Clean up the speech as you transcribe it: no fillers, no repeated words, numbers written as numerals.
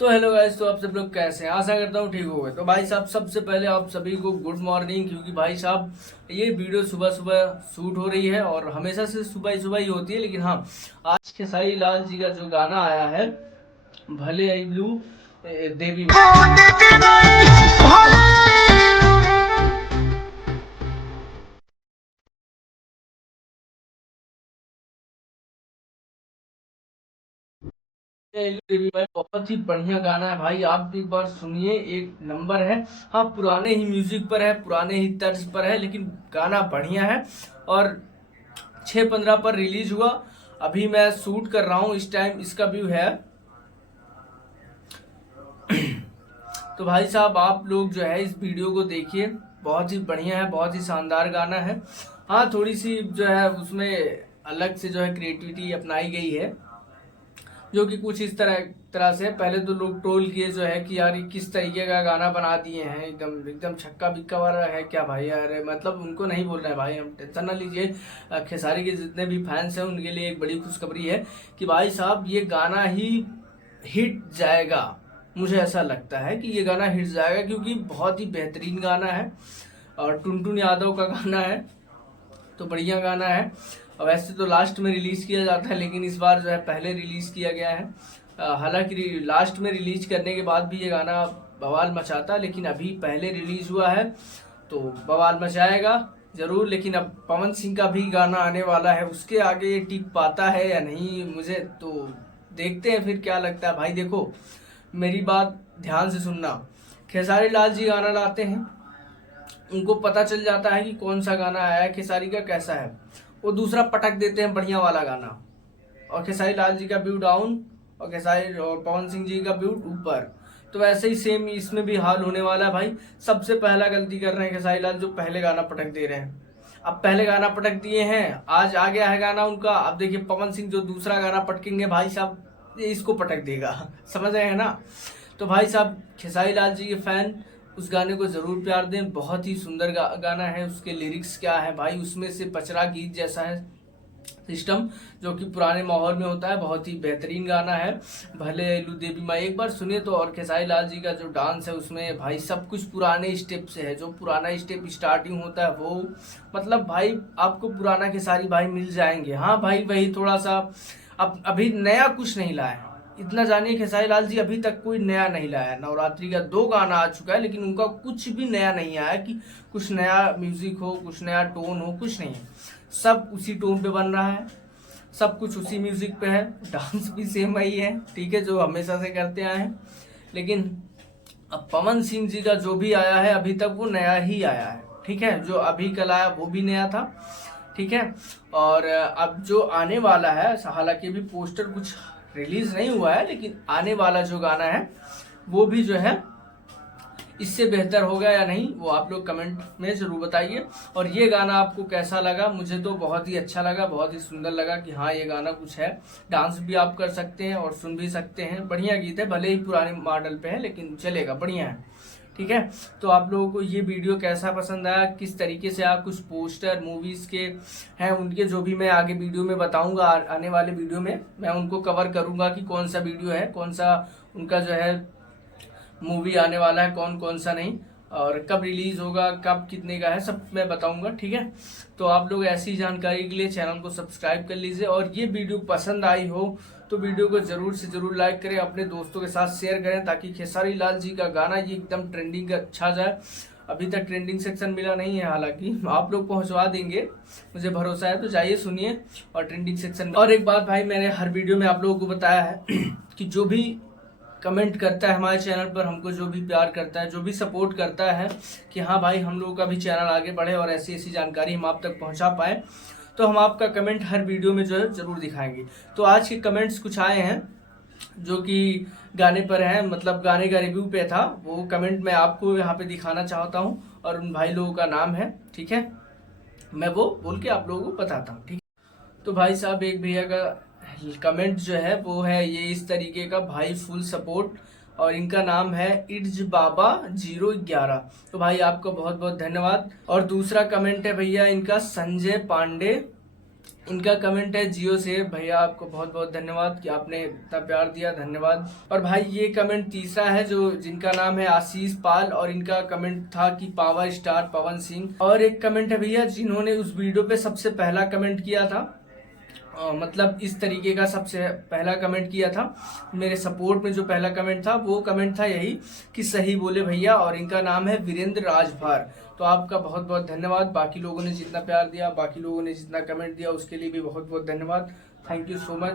तो hello guys, तो आप सब लोग कैसे हैं? आशा करता हूँ ठीक हो गए। तो भाई साहब, सबसे पहले आप सभी को गुड मॉर्निंग, क्योंकि भाई साहब ये वीडियो सुबह सुबह शूट हो रही है और हमेशा से सुबह ही होती है। लेकिन हाँ, आज खेसारी लाल जी का जो गाना आया है, भले आई ब्लू देवी, देवी भाई बहुत ही बढ़िया गाना है भाई। आप भी एक बार सुनिए, एक नंबर है। हाँ, पुराने ही म्यूजिक पर है, पुराने ही तर्ज पर है, लेकिन गाना बढ़िया है। और 6/15 पर रिलीज हुआ। अभी मैं शूट कर रहा हूँ इस टाइम, इसका व्यू है। तो भाई साहब, आप लोग जो है इस वीडियो को देखिए, बहुत ही बढ़िया है, बहुत ही शानदार गाना है। हाँ, थोड़ी सी जो है उसमें अलग से जो है क्रिएटिविटी अपनाई गई है, जो कि कुछ इस तरह तरह से। पहले तो लोग ट्रोल किए जो है कि यार ये किस तरीके का गाना बना दिए हैं, एकदम एकदम छक्का बिक्का वाला है क्या भाई? अरे मतलब उनको नहीं बोल रहे हैं भाई, हम टेंशन ना लीजिए। खेसारी के जितने भी फैंस हैं उनके लिए एक बड़ी खुशखबरी है कि भाई साहब ये गाना ही हिट जाएगा। मुझे ऐसा लगता है कि ये गाना हिट जाएगा, क्योंकि बहुत ही बेहतरीन गाना है और टुनटुन यादव का गाना है, तो बढ़िया गाना है। और वैसे तो लास्ट में रिलीज किया जाता है, लेकिन इस बार जो है पहले रिलीज किया गया है। हालांकि लास्ट में रिलीज करने के बाद भी ये गाना बवाल मचाता, लेकिन अभी पहले रिलीज हुआ है तो बवाल मचाएगा जरूर। लेकिन अब पवन सिंह का भी गाना आने वाला है, उसके आगे ये टिक पाता है या नहीं, मुझे तो देखते हैं फिर क्या लगता है। भाई देखो, मेरी बात ध्यान से सुनना। खेसारी लाल जी गाना लाते हैं, उनको पता चल जाता है कि कौन सा गाना आया है खेसारी का, कैसा है, वो दूसरा पटक देते हैं बढ़िया वाला गाना, और खेसारी लाल जी का व्यू डाउन और खेसारी और पवन सिंह जी का व्यू ऊपर। तो वैसे ही सेम इसमें भी हाल होने वाला है भाई। सबसे पहला गलती कर रहे हैं खेसारी लाल, जो पहले गाना पटक दे रहे हैं। अब पहले गाना पटक दिए हैं, आज आ गया है गाना उनका। अब देखिए पवन सिंह जो दूसरा गाना पटकेंगे भाई साहब, ये इसको पटक देगा। समझ रहे हैं ना? तो भाई साहब, खेसारी लाल जी के फैन उस गाने को जरूर प्यार दें। बहुत ही सुंदर गाना है। उसके लिरिक्स क्या है भाई, उसमें से पचरा गीत जैसा है सिस्टम, जो कि पुराने माहौल में होता है। बहुत ही बेहतरीन गाना है, भले लू देवी माँ। एक बार सुनिए तो। और खेसारी लाल जी का जो डांस है उसमें भाई सब कुछ पुराने स्टेप से है। जो पुराना स्टेप स्टार्टिंग होता है वो, मतलब भाई आपको पुराना खेसारी भाई मिल जाएंगे। हाँ भाई, वही थोड़ा सा अब अभी नया कुछ नहीं लाए। इतना जानिए, खेसारी लाल जी अभी तक कोई नया नहीं लाया। नवरात्रि का 2 गाना आ चुका है, लेकिन उनका कुछ भी नया नहीं आया कि कुछ नया म्यूजिक हो, कुछ नया टोन हो, कुछ नहीं है। सब उसी टोन पे बन रहा है, सब कुछ उसी म्यूजिक पे है, डांस भी सेम वही है, ठीक है, जो हमेशा से करते आए हैं। लेकिन अब पवन सिंह जी का जो भी आया है अभी तक, वो नया ही आया है, ठीक है। जो अभी कल आया वो भी नया था, ठीक है। और अब जो आने वाला है, हालांकि अभी पोस्टर कुछ रिलीज नहीं हुआ है, लेकिन आने वाला जो गाना है वो भी जो है इससे बेहतर होगा या नहीं, वो आप लोग कमेंट में जरूर बताइए। और ये गाना आपको कैसा लगा? मुझे तो बहुत ही अच्छा लगा, बहुत ही सुंदर लगा कि हाँ ये गाना कुछ है। डांस भी आप कर सकते हैं और सुन भी सकते हैं। बढ़िया गीत है, भले ही पुराने मॉडल पे है, लेकिन चलेगा, बढ़िया है, ठीक है। तो आप लोगों को ये वीडियो कैसा पसंद आया, किस तरीके से आप कुछ पोस्टर मूवीज के हैं उनके, जो भी मैं आगे वीडियो में बताऊंगा, आने वाले वीडियो में मैं उनको कवर करूंगा कि कौन सा वीडियो है, कौन सा उनका जो है मूवी आने वाला है, कौन कौन सा नहीं, और कब रिलीज होगा, कब कितने का है, सब मैं बताऊंगा, ठीक है। तो आप लोग ऐसी जानकारी के लिए चैनल को सब्सक्राइब कर लीजिए। और ये वीडियो पसंद आई हो तो वीडियो को जरूर से जरूर लाइक करें, अपने दोस्तों के साथ शेयर करें, ताकि खेसारी लाल जी का गाना ये एकदम ट्रेंडिंग अच्छा जाए। अभी तक ट्रेंडिंग सेक्शन मिला नहीं है, हालांकि आप लोग पहुंचवा देंगे, मुझे भरोसा है। तो जाइए सुनिए और ट्रेंडिंग सेक्शन में। और एक बात भाई, मैंने हर वीडियो में आप लोगों को बताया है कि जो भी कमेंट करता है हमारे चैनल पर, हमको जो भी प्यार करता है, जो भी सपोर्ट करता है कि हाँ भाई हम लोगों का भी चैनल आगे बढ़े और ऐसी ऐसी जानकारी हम आप तक पहुंचा पाए, तो हम आपका कमेंट हर वीडियो में जो है जरूर दिखाएंगे। तो आज के कमेंट्स कुछ आए हैं जो कि गाने पर हैं, मतलब गाने का रिव्यू पे था, वो कमेंट मैं आपको यहाँ पे दिखाना चाहता हूँ और उन भाई लोगों का नाम है, ठीक है। मैं वो बोल के आप लोगों को बताता हूँ, ठीक है। तो भाई साहब, एक भैया का कमेंट जो है वो है ये इस तरीके का, भाई फुल सपोर्ट, और इनका नाम है इर्ज बाबा 011। तो भाई आपको बहुत बहुत धन्यवाद। और दूसरा कमेंट है भैया इनका संजय पांडे इनका कमेंट है जियो से। भैया आपको बहुत बहुत धन्यवाद कि आपने इतना प्यार दिया, धन्यवाद। और भाई ये कमेंट तीसरा है जो जिनका नाम है आशीष पाल, और इनका कमेंट था कि पावर स्टार पवन सिंह। और एक कमेंट है भैया जिन्होंने उस वीडियो पे सबसे पहला कमेंट किया था, मतलब इस तरीके का सबसे पहला कमेंट किया था मेरे सपोर्ट में। जो पहला कमेंट था वो कमेंट था यही कि सही बोले भैया, और इनका नाम है वीरेंद्र राजभार। तो आपका बहुत बहुत धन्यवाद। बाकी लोगों ने जितना प्यार दिया, बाकी लोगों ने जितना कमेंट दिया, उसके लिए भी बहुत बहुत धन्यवाद। Thank you so much.